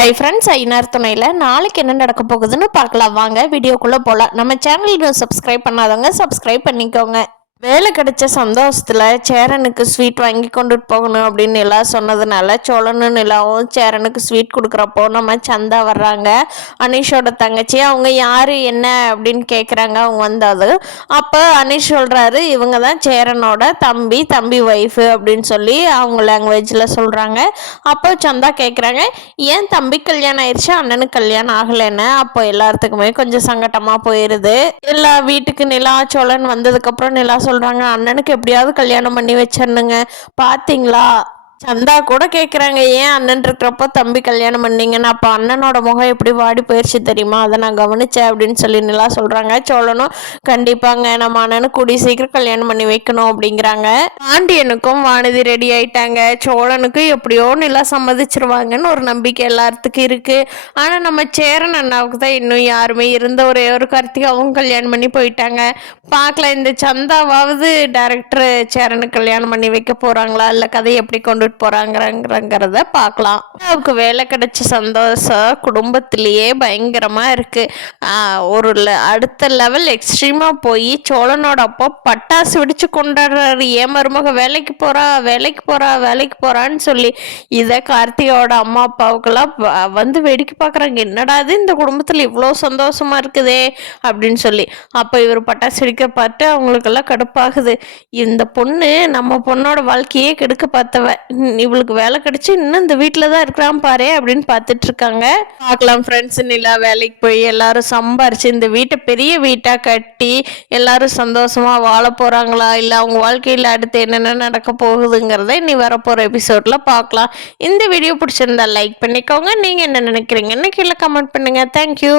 Hi friends, ஐநார் துணையில் நாளைக்கு என்ன நடக்க போகுதுன்னு பார்க்கலாம். வாங்க வீடியோக்குள்ளே போகலாம். நம்ம சேனல் சப்ஸ்கிரைப் பண்ணாதவங்க சப்ஸ்கிரைப் பண்ணிக்கோங்க. வேலை கிடைச்ச சந்தோஷத்தில் சேரனுக்கு ஸ்வீட் வாங்கி கொண்டுட்டு போகணும் அப்படின்னு நிலா சொன்னதுனால சோழனும் நிலாவும் சேரனுக்கு ஸ்வீட் கொடுக்குறப்போ நம்ம சந்தா வர்றாங்க. அனீஷோட தங்கச்சி. அவங்க யார் என்ன அப்படின்னு கேட்குறாங்க. அவங்க வந்தது. அப்போ அனீஷ் சொல்கிறாரு, இவங்க தான் சேரனோட தம்பி ஒய்ஃபு அப்படின்னு சொல்லி அவங்க லாங்குவேஜில் சொல்கிறாங்க. அப்போ சந்தா கேட்குறாங்க, ஏன் தம்பி கல்யாணம் ஆயிடுச்சு, அண்ணனுக்கு கல்யாணம் ஆகலைன்னு. அப்போ எல்லாத்துக்குமே கொஞ்சம் சங்கட்டமாக போயிடுது. எல்லா வீட்டுக்கு நிலா சோழன் வந்ததுக்கப்புறம் நிலா சொல்றாங்க, அண்ணனுக்கு எப்படியாவது கல்யாணம் பண்ணி வச்சிடணுங்க. பாத்தீங்களா, சந்தா கூட கேட்குறாங்க, ஏன் அண்ணன் இருக்கிறப்போ தம்பி கல்யாணம் பண்ணீங்கன்னு. அப்போ அண்ணனோட முகம் எப்படி வாடி போயிடுச்சு தெரியுமா, அதை நான் கவனிச்சேன் அப்படின்னு சொல்லி நிலா சொல்கிறாங்க. சோழனும், கண்டிப்பாங்க, நம்ம அண்ணனுக்கு கூடி சீக்கிரம் கல்யாணம் பண்ணி வைக்கணும் அப்படிங்கிறாங்க. பாண்டியனுக்கும் வானதி ரெடி ஆயிட்டாங்க. சோழனுக்கு எப்படியோ நிலா சம்மதிச்சிருவாங்கன்னு ஒரு நம்பிக்கை எல்லாத்துக்கும் இருக்குது. ஆனால் நம்ம சேரன் அண்ணாவுக்கு தான் இன்னும் யாருமே இருந்த ஒரே ஒரு கார்த்திகாவும் கல்யாணம் பண்ணி போயிட்டாங்க. பார்க்கலாம், இந்த சந்தாவாவது டைரக்டர் சேரனுக்கு கல்யாணம் பண்ணி வைக்க போகிறாங்களா, இல்லை கதையை எப்படி கொண்டு போறாங்கிறத பார்க்கலாம். அவருக்கு வேலை கிடைச்ச சந்தோஷம் குடும்பத்திலேயே பயங்கரமா இருக்கு. ஒரு அடுத்த லெவல் எக்ஸ்ட்ரீமா போய் சோழனோட அப்போ பட்டாசு வெடிச்சு கொண்டாடுறாரு. ஏன் மருமக வேலைக்கு போறான்னு சொல்லி இதை கார்த்திகோட அம்மா அப்பாவுக்கெல்லாம் வந்து வேடிக்கை பார்க்குறாங்க. என்னடா இது, இந்த குடும்பத்தில் இவ்வளோ சந்தோஷமா இருக்குதே அப்படின்னு சொல்லி. அப்போ இவர் பட்டாசு வெடிக்க பார்த்து அவங்களுக்கெல்லாம் கடுப்பாகுது. இந்த பொண்ணு நம்ம பொண்ணோட வாழ்க்கையே கெடுக்க பார்த்தவ, இவளுக்கு வேலை கிடைச்சி இன்னும் இந்த வீட்டில் தான் இருக்கிறான் பாரு அப்படின்னு பார்த்துட்டு இருக்காங்க. பார்க்கலாம் ஃப்ரெண்ட்ஸ், நிலா வேலைக்கு போய் எல்லாரும் சம்பாரிச்சு இந்த வீட்டை பெரிய வீட்டாக கட்டி எல்லாரும் சந்தோஷமா வாழ போறாங்களா, இல்லை அவங்க வாழ்க்கையில் அடுத்து என்னென்ன நடக்க போகுதுங்கிறத இனி வரப்போகிற எபிசோட்ல பார்க்கலாம். இந்த வீடியோ பிடிச்சிருந்தா லைக் பண்ணிக்கோங்க. நீங்கள் என்ன நினைக்கிறீங்கன்னு கீழே கமெண்ட் பண்ணுங்க. தேங்க்யூ.